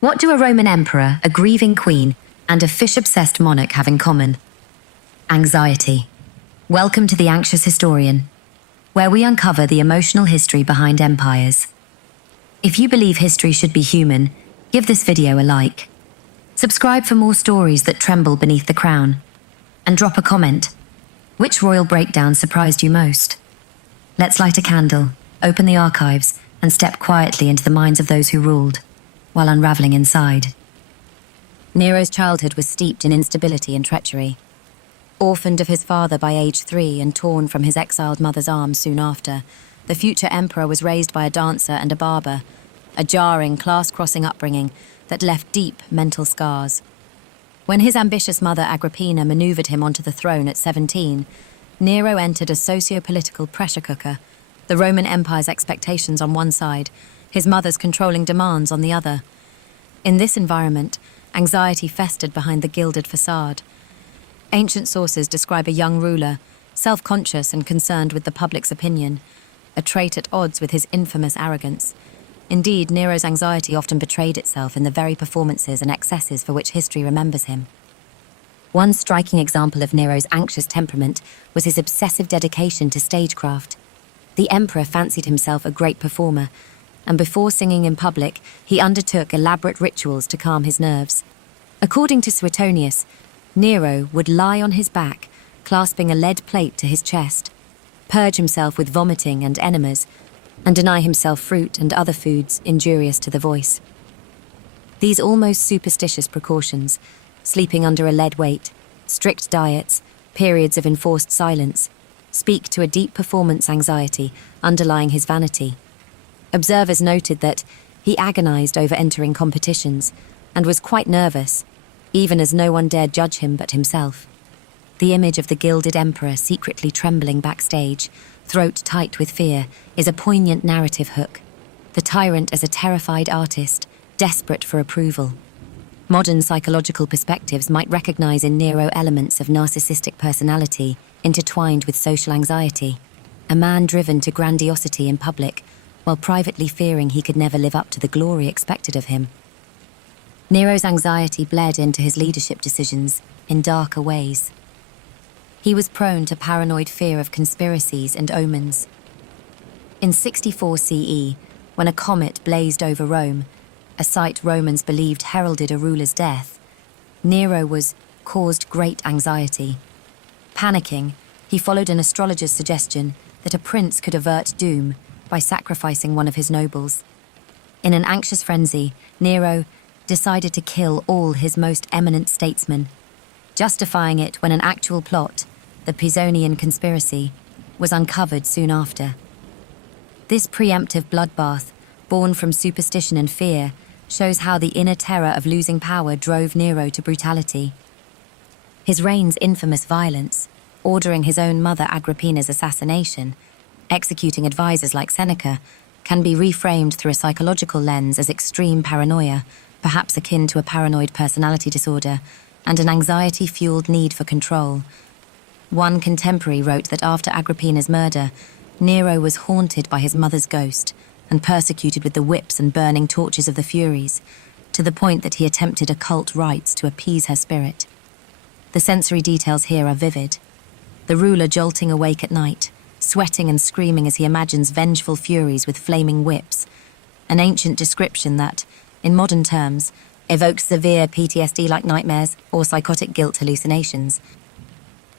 What do a Roman emperor, a grieving queen, and a fish-obsessed monarch have in common? Anxiety. Welcome to The Anxious Historian, where we uncover the emotional history behind empires. If you believe history should be human, give this video a like. Subscribe for more stories that tremble beneath the crown. And drop a comment. Which royal breakdown surprised you most? Let's light a candle, open the archives, and step quietly into the minds of those who ruled, while unraveling inside. Nero's childhood was steeped in instability and treachery. Orphaned of his father by age 3 and torn from his exiled mother's arms soon after, the future emperor was raised by a dancer and a barber, a jarring, class-crossing upbringing that left deep mental scars. When his ambitious mother Agrippina maneuvered him onto the throne at 17, Nero entered a socio-political pressure cooker, the Roman Empire's expectations on one side, his mother's controlling demands on the other. In this environment, anxiety festered behind the gilded facade. Ancient sources describe a young ruler, self-conscious and concerned with the public's opinion, a trait at odds with his infamous arrogance. Indeed, Nero's anxiety often betrayed itself in the very performances and excesses for which history remembers him. One striking example of Nero's anxious temperament was his obsessive dedication to stagecraft. The emperor fancied himself a great performer, and before singing in public, he undertook elaborate rituals to calm his nerves. According to Suetonius, Nero would lie on his back, clasping a lead plate to his chest, purge himself with vomiting and enemas, and deny himself fruit and other foods injurious to the voice. These almost superstitious precautions, sleeping under a lead weight, strict diets, periods of enforced silence, speak to a deep performance anxiety underlying his vanity. Observers noted that he agonized over entering competitions and was quite nervous, even as no one dared judge him but himself. The image of the gilded emperor secretly trembling backstage, throat tight with fear, is a poignant narrative hook. The tyrant as a terrified artist, desperate for approval. Modern psychological perspectives might recognize in Nero elements of narcissistic personality intertwined with social anxiety, a man driven to grandiosity in public, while privately fearing he could never live up to the glory expected of him. Nero's anxiety bled into his leadership decisions in darker ways. He was prone to paranoid fear of conspiracies and omens. In 64 CE, when a comet blazed over Rome, a sight Romans believed heralded a ruler's death, Nero caused great anxiety. Panicking, he followed an astrologer's suggestion that a prince could avert doom by sacrificing one of his nobles. In an anxious frenzy, Nero decided to kill all his most eminent statesmen, justifying it when an actual plot, the Pisonian conspiracy, was uncovered soon after. This preemptive bloodbath, born from superstition and fear, shows how the inner terror of losing power drove Nero to brutality. His reign's infamous violence, ordering his own mother Agrippina's assassination, executing advisors like Seneca, can be reframed through a psychological lens as extreme paranoia, perhaps akin to a paranoid personality disorder, and an anxiety-fueled need for control. One contemporary wrote that after Agrippina's murder, Nero was haunted by his mother's ghost and persecuted with the whips and burning torches of the Furies, to the point that he attempted occult rites to appease her spirit. The sensory details here are vivid. The ruler jolting awake at night, sweating and screaming as he imagines vengeful Furies with flaming whips, an ancient description that, in modern terms, evokes severe PTSD-like nightmares or psychotic guilt hallucinations.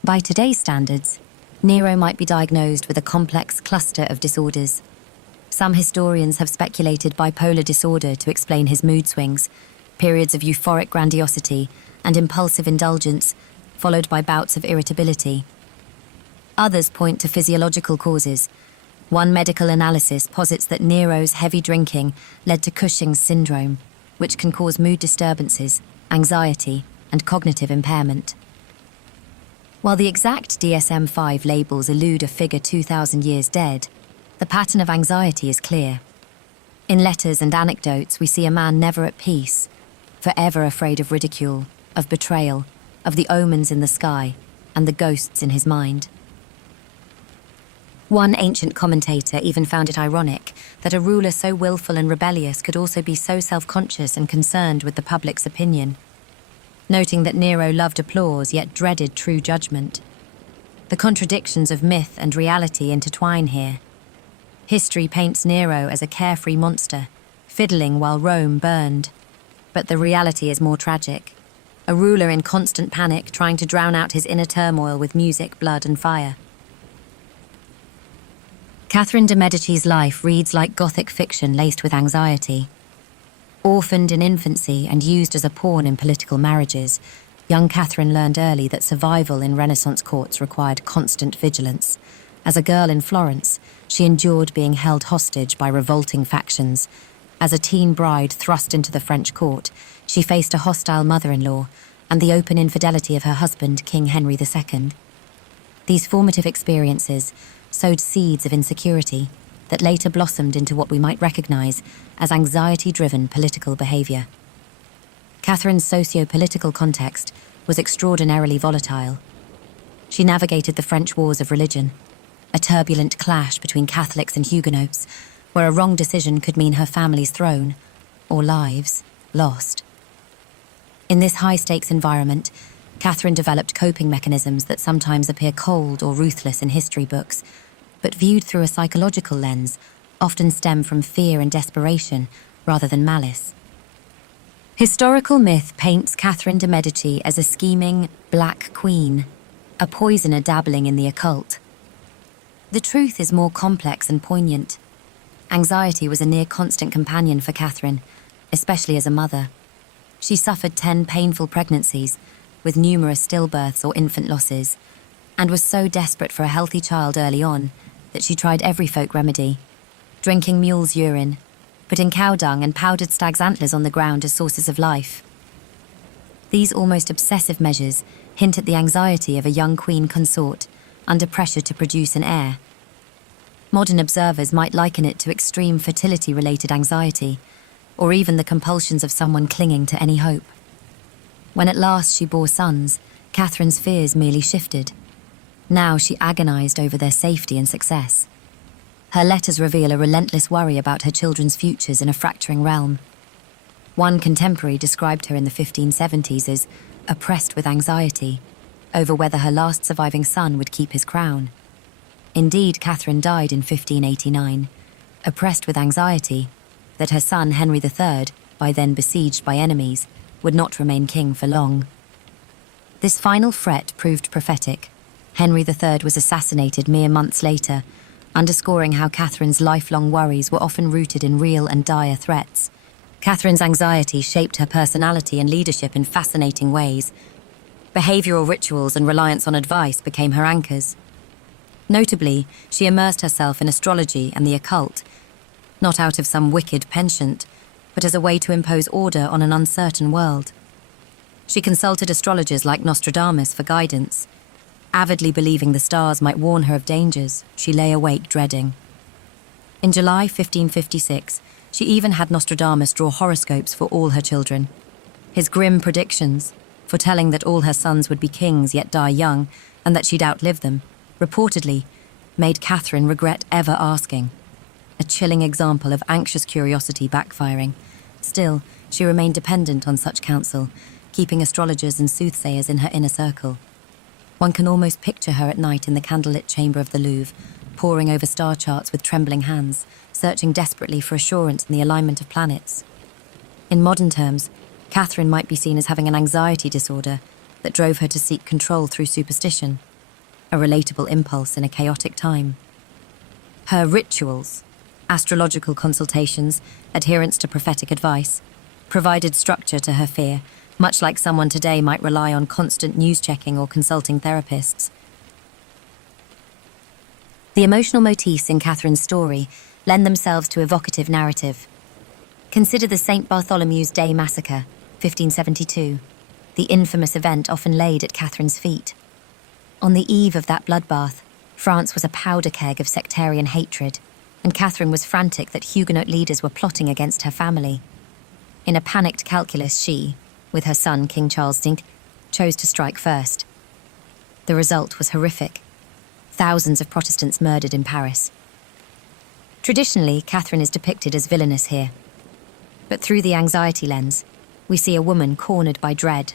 By today's standards, Nero might be diagnosed with a complex cluster of disorders. Some historians have speculated bipolar disorder to explain his mood swings, periods of euphoric grandiosity and impulsive indulgence, followed by bouts of irritability. Others point to physiological causes. One medical analysis posits that Nero's heavy drinking led to Cushing's syndrome, which can cause mood disturbances, anxiety, and cognitive impairment. While the exact DSM-5 labels elude a figure 2,000 years dead, the pattern of anxiety is clear. In letters and anecdotes, we see a man never at peace, forever afraid of ridicule, of betrayal, of the omens in the sky, and the ghosts in his mind. One ancient commentator even found it ironic that a ruler so willful and rebellious could also be so self-conscious and concerned with the public's opinion, noting that Nero loved applause yet dreaded true judgment. The contradictions of myth and reality intertwine here. History paints Nero as a carefree monster, fiddling while Rome burned. But the reality is more tragic. A ruler in constant panic, trying to drown out his inner turmoil with music, blood, and fire. Catherine de' Medici's life reads like Gothic fiction laced with anxiety. Orphaned in infancy and used as a pawn in political marriages, young Catherine learned early that survival in Renaissance courts required constant vigilance. As a girl in Florence, she endured being held hostage by revolting factions. As a teen bride thrust into the French court, she faced a hostile mother-in-law and the open infidelity of her husband, King Henry II. These formative experiences sowed seeds of insecurity that later blossomed into what we might recognize as anxiety-driven political behavior. Catherine's socio-political context was extraordinarily volatile. She navigated the French wars of religion, a turbulent clash between Catholics and Huguenots, where a wrong decision could mean her family's throne, or lives lost. In this high-stakes environment, Catherine developed coping mechanisms that sometimes appear cold or ruthless in history books, but viewed through a psychological lens, often stem from fear and desperation rather than malice. Historical myth paints Catherine de' Medici as a scheming Black Queen, a poisoner dabbling in the occult. The truth is more complex and poignant. Anxiety was a near-constant companion for Catherine, especially as a mother. She suffered 10 painful pregnancies, with numerous stillbirths or infant losses, and was so desperate for a healthy child early on that she tried every folk remedy, drinking mule's urine, putting cow dung and powdered stag's antlers on the ground as sources of life. These almost obsessive measures hint at the anxiety of a young queen consort under pressure to produce an heir. Modern observers might liken it to extreme fertility-related anxiety, or even the compulsions of someone clinging to any hope. When at last she bore sons, Catherine's fears merely shifted. Now she agonized over their safety and success. Her letters reveal a relentless worry about her children's futures in a fracturing realm. One contemporary described her in the 1570s as oppressed with anxiety over whether her last surviving son would keep his crown. Indeed, Catherine died in 1589, oppressed with anxiety that her son Henry III, by then besieged by enemies, would not remain king for long. This final fret proved prophetic. Henry III was assassinated mere months later, underscoring how Catherine's lifelong worries were often rooted in real and dire threats. Catherine's anxiety shaped her personality and leadership in fascinating ways. Behavioral rituals and reliance on advice became her anchors. Notably, she immersed herself in astrology and the occult, not out of some wicked penchant, but as a way to impose order on an uncertain world. She consulted astrologers like Nostradamus for guidance. Avidly believing the stars might warn her of dangers, she lay awake dreading. In July 1556, she even had Nostradamus draw horoscopes for all her children. His grim predictions, foretelling that all her sons would be kings yet die young, and that she'd outlive them, reportedly made Catherine regret ever asking. A chilling example of anxious curiosity backfiring. Still, she remained dependent on such counsel, keeping astrologers and soothsayers in her inner circle. One can almost picture her at night in the candlelit chamber of the Louvre, poring over star charts with trembling hands, searching desperately for assurance in the alignment of planets. In modern terms, Catherine might be seen as having an anxiety disorder that drove her to seek control through superstition, a relatable impulse in a chaotic time. Her rituals, astrological consultations, adherence to prophetic advice, provided structure to her fear, much like someone today might rely on constant news-checking or consulting therapists. The emotional motifs in Catherine's story lend themselves to evocative narrative. Consider the St. Bartholomew's Day Massacre, 1572, the infamous event often laid at Catherine's feet. On the eve of that bloodbath, France was a powder keg of sectarian hatred, and Catherine was frantic that Huguenot leaders were plotting against her family. In a panicked calculus, she, with her son King Charles X, chose to strike first. The result was horrific. thousands of Protestants murdered in Paris. Traditionally, Catherine is depicted as villainous here. But through the anxiety lens, we see a woman cornered by dread,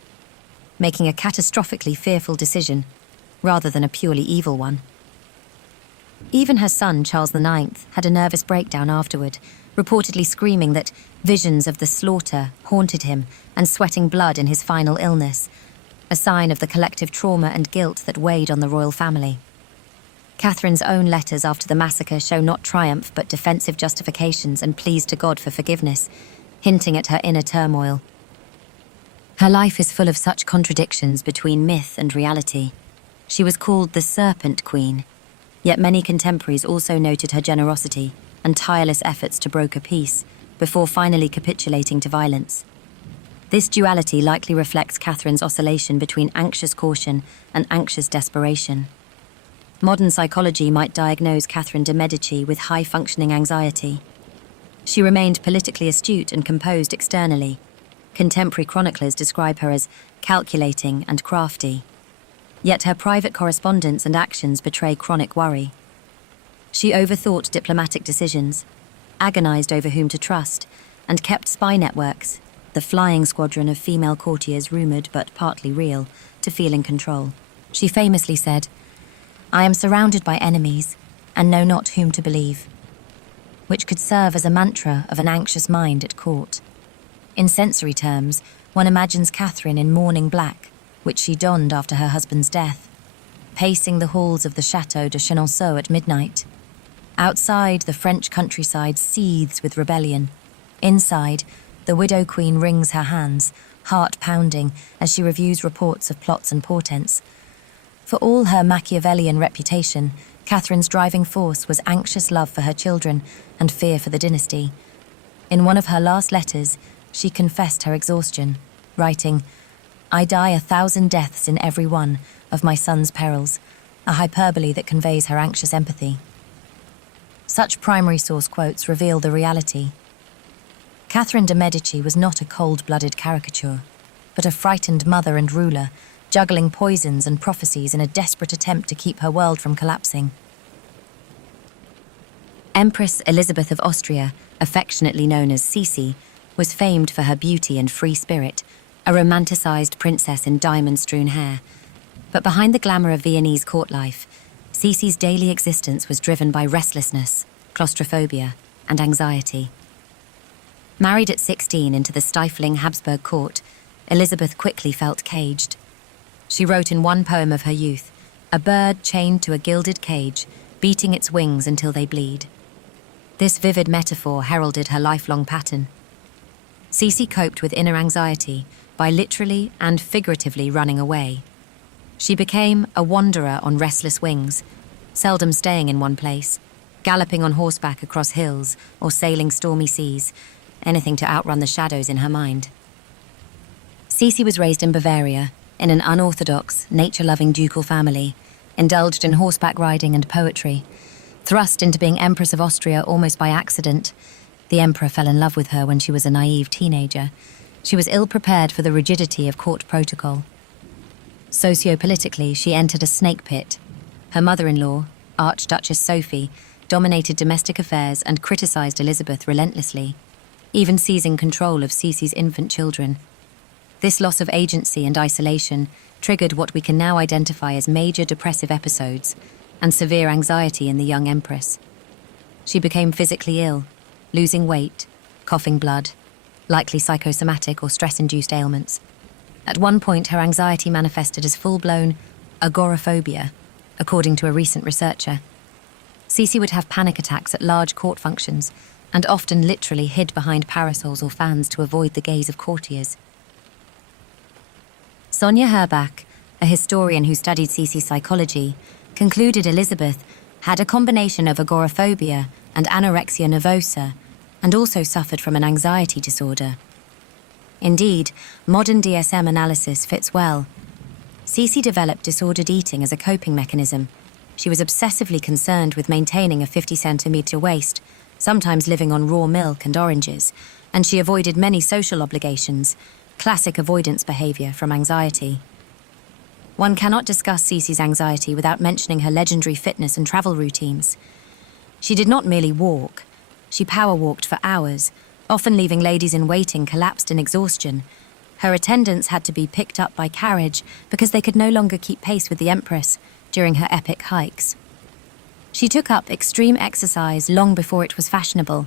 making a catastrophically fearful decision rather than a purely evil one. Even her son, Charles IX, had a nervous breakdown afterward, reportedly screaming that visions of the slaughter haunted him and sweating blood in his final illness, a sign of the collective trauma and guilt that weighed on the royal family. Catherine's own letters after the massacre show not triumph but defensive justifications and pleas to God for forgiveness, hinting at her inner turmoil. Her life is full of such contradictions between myth and reality. She was called the Serpent Queen, yet many contemporaries also noted her generosity and tireless efforts to broker peace before finally capitulating to violence. This duality likely reflects Catherine's oscillation between anxious caution and anxious desperation. Modern psychology might diagnose Catherine de' Medici with high-functioning anxiety. She remained politically astute and composed externally. Contemporary chroniclers describe her as calculating and crafty. Yet her private correspondence and actions betray chronic worry. She overthought diplomatic decisions, agonized over whom to trust, and kept spy networks, the flying squadron of female courtiers rumored but partly real, to feel in control. She famously said, "I am surrounded by enemies, and know not whom to believe," which could serve as a mantra of an anxious mind at court. In sensory terms, one imagines Catherine in mourning black, which she donned after her husband's death, pacing the halls of the Château de Chenonceau at midnight. Outside, the French countryside seethes with rebellion. Inside, the widow queen wrings her hands, heart pounding, as she reviews reports of plots and portents. For all her Machiavellian reputation, Catherine's driving force was anxious love for her children and fear for the dynasty. In one of her last letters, she confessed her exhaustion, writing, "I die 1,000 deaths in every one of my son's perils," a hyperbole that conveys her anxious empathy. Such primary source quotes reveal the reality. Catherine de' Medici was not a cold-blooded caricature, but a frightened mother and ruler, juggling poisons and prophecies in a desperate attempt to keep her world from collapsing. Empress Elisabeth of Austria, affectionately known as Sisi, was famed for her beauty and free spirit, a romanticized princess in diamond-strewn hair. But behind the glamour of Viennese court life, Sisi's daily existence was driven by restlessness, claustrophobia, and anxiety. Married at 16 into the stifling Habsburg court, Elizabeth quickly felt caged. She wrote in one poem of her youth, "A bird chained to a gilded cage, beating its wings until they bleed." This vivid metaphor heralded her lifelong pattern. Sisi coped with inner anxiety by literally and figuratively running away. She became a wanderer on restless wings, seldom staying in one place, galloping on horseback across hills or sailing stormy seas, anything to outrun the shadows in her mind. Sisi was raised in Bavaria, in an unorthodox, nature-loving ducal family, indulged in horseback riding and poetry. Thrust into being Empress of Austria almost by accident, the emperor fell in love with her when she was a naive teenager. She was ill-prepared for the rigidity of court protocol. Sociopolitically, she entered a snake pit. Her mother-in-law, Archduchess Sophie, dominated domestic affairs and criticized Elizabeth relentlessly, even seizing control of Sisi's infant children. This loss of agency and isolation triggered what we can now identify as major depressive episodes and severe anxiety in the young empress. She became physically ill, losing weight, coughing blood, likely psychosomatic or stress-induced ailments. At one point, her anxiety manifested as full-blown agoraphobia, according to a recent researcher. Sisi would have panic attacks at large court functions and often literally hid behind parasols or fans to avoid the gaze of courtiers. Sonja Herbach, a historian who studied Sisi's psychology, concluded Elizabeth had a combination of agoraphobia and anorexia nervosa, and also suffered from an anxiety disorder. Indeed, modern DSM analysis fits well. Sisi developed disordered eating as a coping mechanism. She was obsessively concerned with maintaining a 50-centimeter waist, sometimes living on raw milk and oranges, and she avoided many social obligations, classic avoidance behavior from anxiety. One cannot discuss Sisi's anxiety without mentioning her legendary fitness and travel routines. She did not merely walk. She power walked for hours, often leaving ladies in waiting collapsed in exhaustion. Her attendants had to be picked up by carriage because they could no longer keep pace with the Empress during her epic hikes. She took up extreme exercise long before it was fashionable.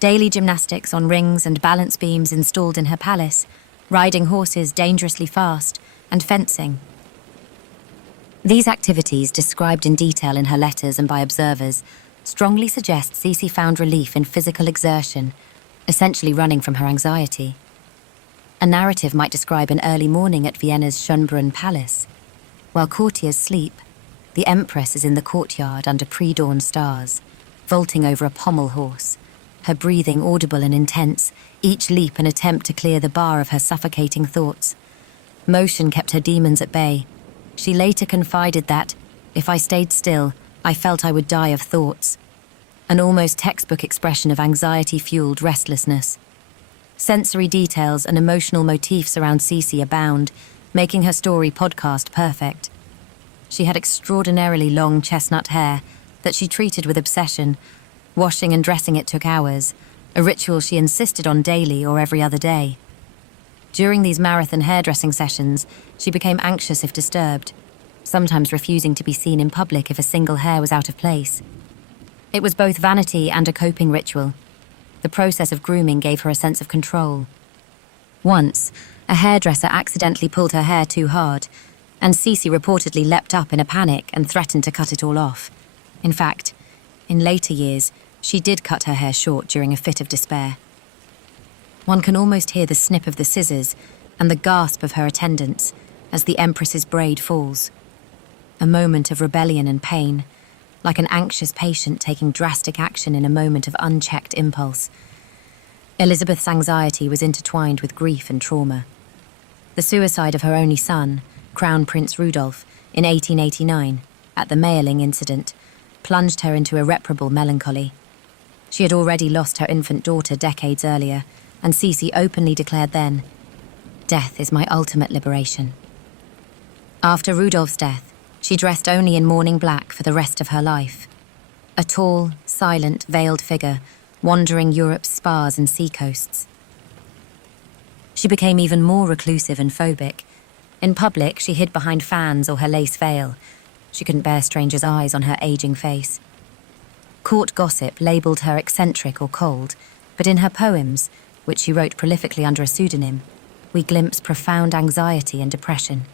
Daily gymnastics on rings and balance beams installed in her palace, riding horses dangerously fast, and fencing. These activities, described in detail in her letters and by observers, strongly suggest Sisi found relief in physical exertion, essentially running from her anxiety. A narrative might describe an early morning at Vienna's Schönbrunn Palace. While courtiers sleep, the Empress is in the courtyard under pre-dawn stars, vaulting over a pommel horse, her breathing audible and intense, each leap an attempt to clear the bar of her suffocating thoughts. Motion kept her demons at bay. She later confided that, if I stayed still, I felt I would die of thoughts. An almost textbook expression of anxiety-fueled restlessness. Sensory details and emotional motifs around Sisi abound, making her story podcast perfect. She had extraordinarily long chestnut hair that she treated with obsession. Washing and dressing it took hours, a ritual she insisted on daily or every other day. During these marathon hairdressing sessions, she became anxious if disturbed, sometimes refusing to be seen in public if a single hair was out of place. It was both vanity and a coping ritual. The process of grooming gave her a sense of control. Once, a hairdresser accidentally pulled her hair too hard, and Sisi reportedly leapt up in a panic and threatened to cut it all off. In fact, in later years, she did cut her hair short during a fit of despair. One can almost hear the snip of the scissors and the gasp of her attendants as the Empress's braid falls. A moment of rebellion and pain, like an anxious patient taking drastic action in a moment of unchecked impulse. Elizabeth's anxiety was intertwined with grief and trauma. The suicide of her only son, Crown Prince Rudolf, in 1889, at the Mayerling incident, plunged her into irreparable melancholy. She had already lost her infant daughter decades earlier, and Sisi openly declared then, "Death is my ultimate liberation." After Rudolph's death, she dressed only in mourning black for the rest of her life. A tall, silent, veiled figure, wandering Europe's spas and seacoasts. She became even more reclusive and phobic. In public, she hid behind fans or her lace veil. She couldn't bear strangers' eyes on her aging face. Court gossip labelled her eccentric or cold, but in her poems, which she wrote prolifically under a pseudonym, we glimpse profound anxiety and depression.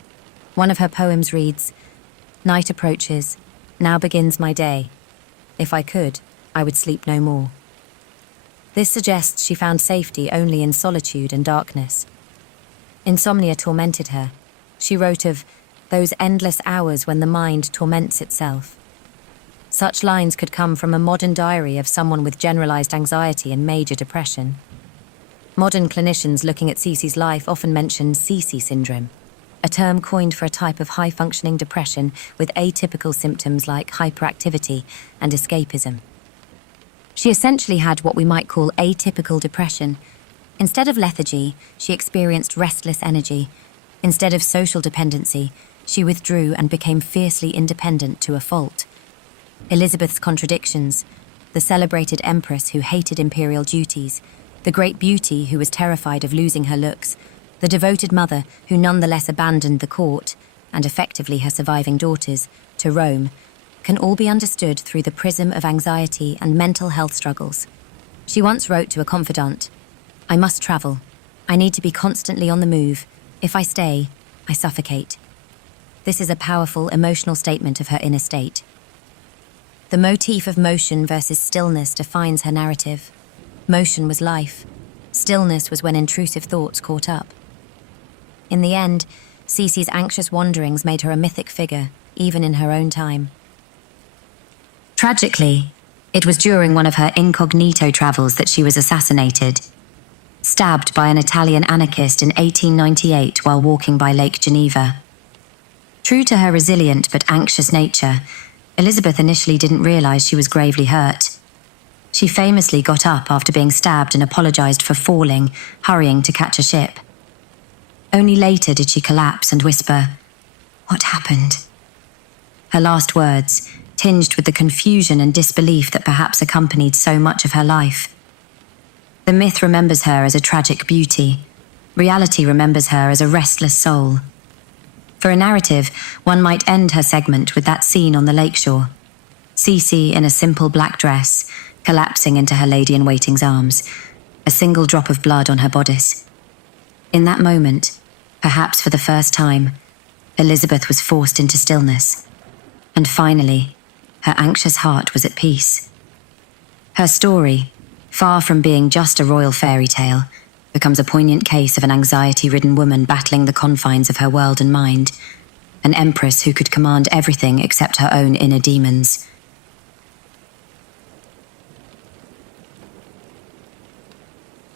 One of her poems reads, "Night approaches, now begins my day. If I could, I would sleep no more." This suggests she found safety only in solitude and darkness. Insomnia tormented her. She wrote of those endless hours when the mind torments itself. Such lines could come from a modern diary of someone with generalized anxiety and major depression. Modern clinicians looking at Sisi's life often mention Sisi syndrome, a term coined for a type of high-functioning depression with atypical symptoms like hyperactivity and escapism. She essentially had what we might call atypical depression. Instead of lethargy, she experienced restless energy. Instead of social dependency, she withdrew and became fiercely independent to a fault. Elizabeth's contradictions, the celebrated empress who hated imperial duties, the great beauty who was terrified of losing her looks, the devoted mother who nonetheless abandoned the court, and effectively her surviving daughters, to Rome, can all be understood through the prism of anxiety and mental health struggles. She once wrote to a confidant, "I must travel. I need to be constantly on the move. If I stay, I suffocate." This is a powerful emotional statement of her inner state. The motif of motion versus stillness defines her narrative. Motion was life. Stillness was when intrusive thoughts caught up. In the end, Sisi's anxious wanderings made her a mythic figure, even in her own time. Tragically, it was during one of her incognito travels that she was assassinated, stabbed by an Italian anarchist in 1898 while walking by Lake Geneva. True to her resilient but anxious nature, Elizabeth initially didn't realize she was gravely hurt. She famously got up after being stabbed and apologized for falling, hurrying to catch a ship. Only later did she collapse and whisper, What happened? Her last words, tinged with the confusion and disbelief that perhaps accompanied so much of her life. The myth remembers her as a tragic beauty. Reality remembers her as a restless soul. For a narrative, one might end her segment with that scene on the lakeshore. Sisi in a simple black dress, collapsing into her lady-in-waiting's arms, a single drop of blood on her bodice. In that moment, perhaps for the first time, Elizabeth was forced into stillness. And finally, her anxious heart was at peace. Her story, far from being just a royal fairy tale, becomes a poignant case of an anxiety-ridden woman battling the confines of her world and mind, an empress who could command everything except her own inner demons.